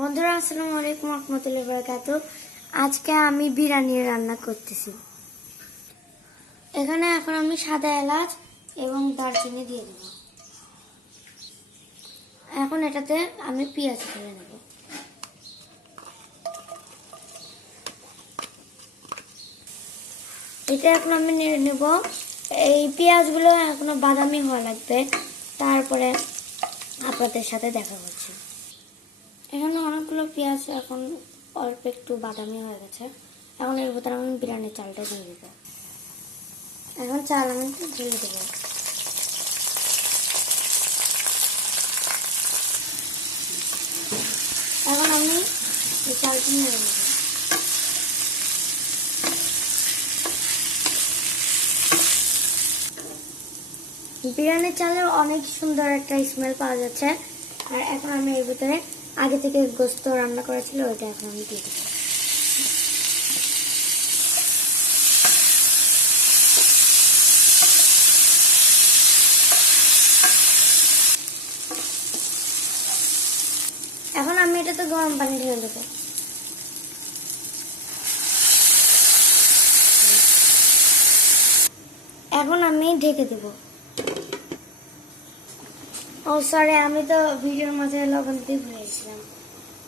বন্ধুরা আসসালামু আলাইকুম রহমতুল্লাহি বারাকাতুহু। আজকে আমি বিরিয়ানি রান্না করতেছি। এখানে এখন আমি সাদা এলাচ এবং দারচিনি দিয়ে দেব। এখন এটাতে আমি পেঁয়াজ ফেলে নেব। এটা এখন আমি নেড়ে নেব। এই পেঁয়াজগুলো এখনো বাদামি হওয়া লাগবে, তারপরে আপনাদের সাথে দেখা করছি। এখানে অনেকগুলো পেঁয়াজ এখন অল্প একটু বাদামি হয়ে গেছে। এখন এর ভিতরে আমি বিরিয়ানির চালটা দিয়ে দেবো। এখন চাল আমি ঢেলে দেবো। এখন আমি এই চালটা নেড়ে নেব। বিরিয়ানির চালের অনেক সুন্দর একটা স্মেল পাওয়া যাচ্ছে। আর এখন আমি এর ভিতরে আগে থেকে গোস্ত রান্না করেছিল ওইটা এখন আমি দিয়ে দেবো। এখন আমি এটাতে গরম পানি ঢেলে দেবো। এখন আমি ঢেকে দেবো। ও সরি, আমি তো ভিডিওর মাঝে লবণ দিয়ে ভুলে গেছিলাম।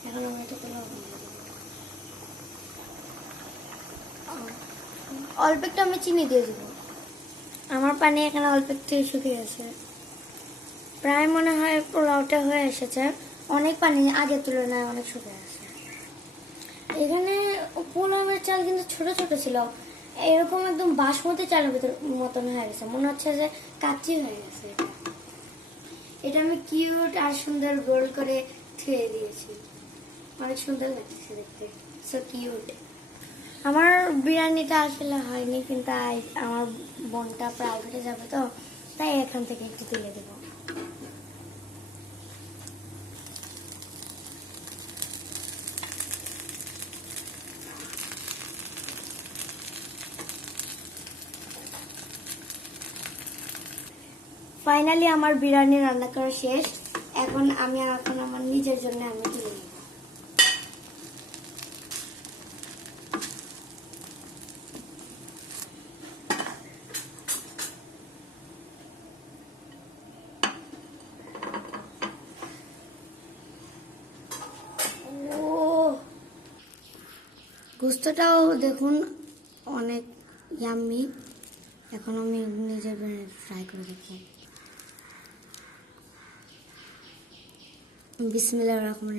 এখন আমি এটাতে লবণ দেবো। অল্প একটু আমি চিনি দিয়ে দেবো। আমার পানি এখানে অল্প একটু শুকিয়ে গেছে, প্রায় মনে হয় পোলাওটা হয়ে এসেছে। অনেক পানি আগের তুলনায় অনেক শুকিয়ে গেছে। এখানে পোলাওয়ের চাল কিন্তু ছোট ছোট ছিল, এরকম একদম বাসমতি চালের মতন হয়ে গেছে, মনে হচ্ছে যে কাচ্চি হয়ে গেছে। এটা আমি কিউট আর সুন্দর গোল করে ধুয়ে দিয়েছি, অনেক সুন্দর লাগছে দেখতে, সো কিউট। আমার বিরিয়ানিটা আসলে হয়নি, কিন্তু আমার বোনটা প্রাইভেটে যাবে তো, তাই এখান থেকে একটু তুলে দেবো। ফাইনালি আমার বিরিয়ানি রান্না করা শেষ। এখন আমার নিজের জন্য আমি তুলে নেব। গোস্তটাও দেখুন অনেক ইয়াম্মি। এখন আমি নিজের ফ্রাই করে দেখব। বিসমিল্লাহির রহমানির